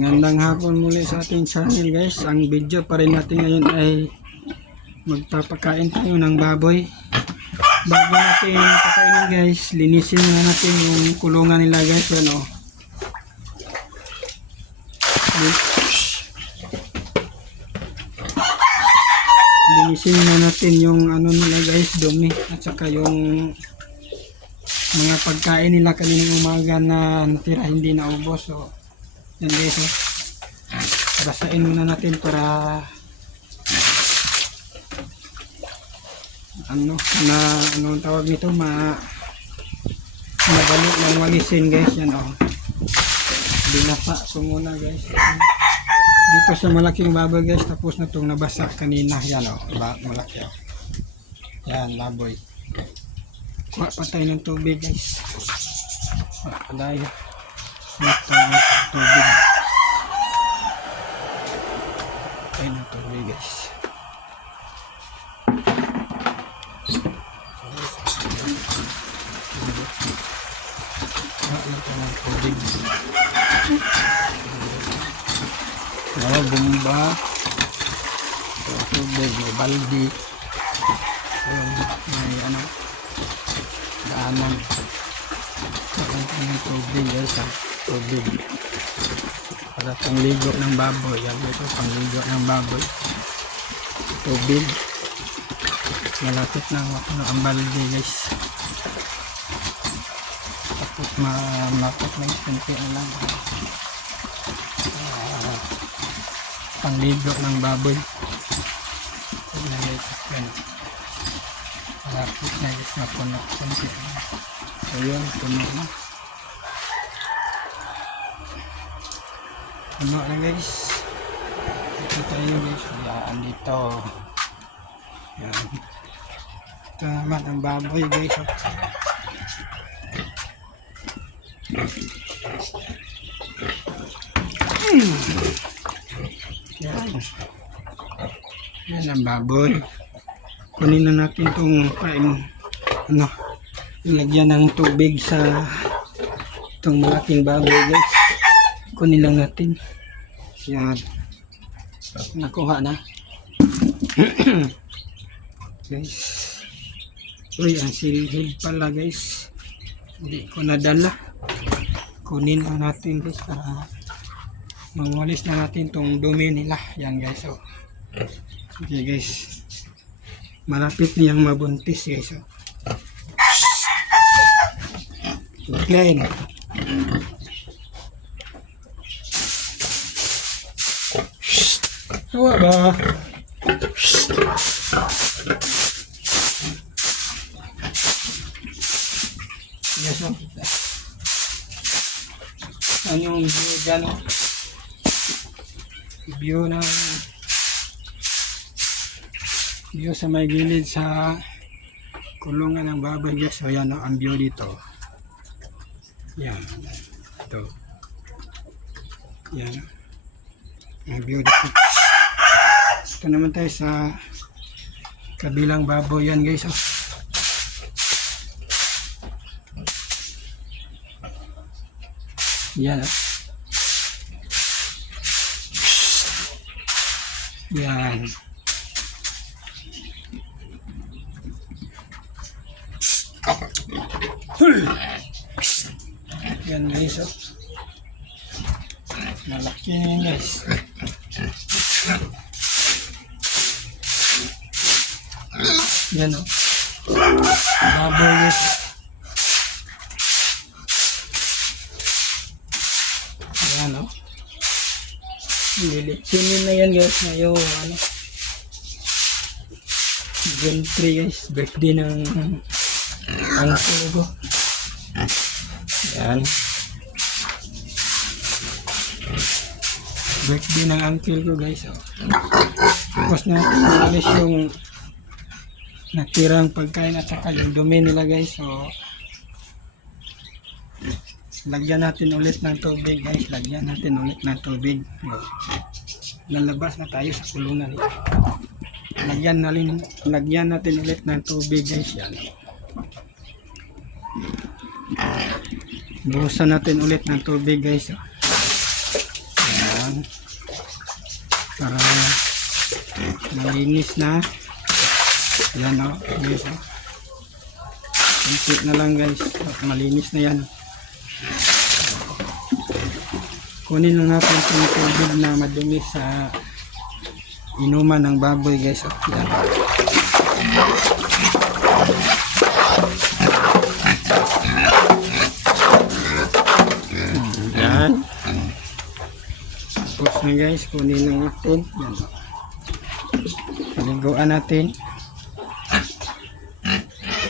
Ngandang hapon muli sa ating channel guys. Ang video pa rin natin ngayon ay magpapakain tayo ng baboy. Bago natin pakainin guys, linisin na natin yung kulungan nila guys. Yan o. Linisin na natin yung ano nila guys, dumi. At saka yung mga pagkain nila kaninang umaga na natira hindi na ubos. So yan guys, basahin muna natin para anong tawag nito, madali ng walisin guys. Yan o, binasa ko muna guys dito sa malaking baboy guys, tapos na itong nabasa kanina. Yan o, malaki o, yan baboy. Kuha pa tayo ng tubig guys, padayo tubig. Ay ng tubig guys. Tubig. Bumba. Tubig, may baldi. May ano, daanan. Ng tubig guys, tubig para pangligo ng baboy. Yan ito, pangligo ng baboy, tubig. Malapit na ang balde guys, tapos malapit na kunti na lang pangligo ng baboy. Malapit na guys, mapuno kunti na. So yun, puno na. Puno na guys. Ito tayo guys. Yan dito. Yan. Ito naman ang baboy guys. Yan. Yan ang baboy. Kunin na natin itong ilagyan ng tubig sa itong malaking baboy guys. Kunin lang natin. Yan, nakuha na. Guys, uy, ang silhid pala guys, hindi ko nadala. Kunin lang natin guys para mawalis na natin itong dumi nila. Yan guys, oh. Okay guys, malapit niyang mabuntis guys, oh. Glenn. Hawa ba? Yes, no? Ano yung view dyan? View sa may gilid sa kulungan ng baboy guys. So yan, no? Ang view dito. Yan. Ito. Yan. Ang view dito. Ito naman tayo sa kabilang baboy yan guys. Oh. Yan. Yan. Yan guys. Oh. Malaki yan guys. Yan o, baboy guys. Yan o, lilitsinin na yan guys na yung ano, June 3 guys, birthday ng uncle ko. Yan, birthday ng uncle ko guys. O, tapos natin alis yung natirang pagkain at saka yung dumi nila guys. So lagyan natin ulit ng tubig guys, lagyan natin ulit ng tubig. So, lalabas na tayo sa kulungan. Lagyan natin ulit ng tubig guys. Yan, buhusan natin ulit ng tubig guys. Yan. para malinis na. Yan o, guys o. Kunti na lang guys, at malinis na yan. Kunin lang natin itong tubig na madumi sa inuman ng baboy guys o. Yan. Yan. Tapos na guys, kunin lang natin. Yan o. Paliguan natin.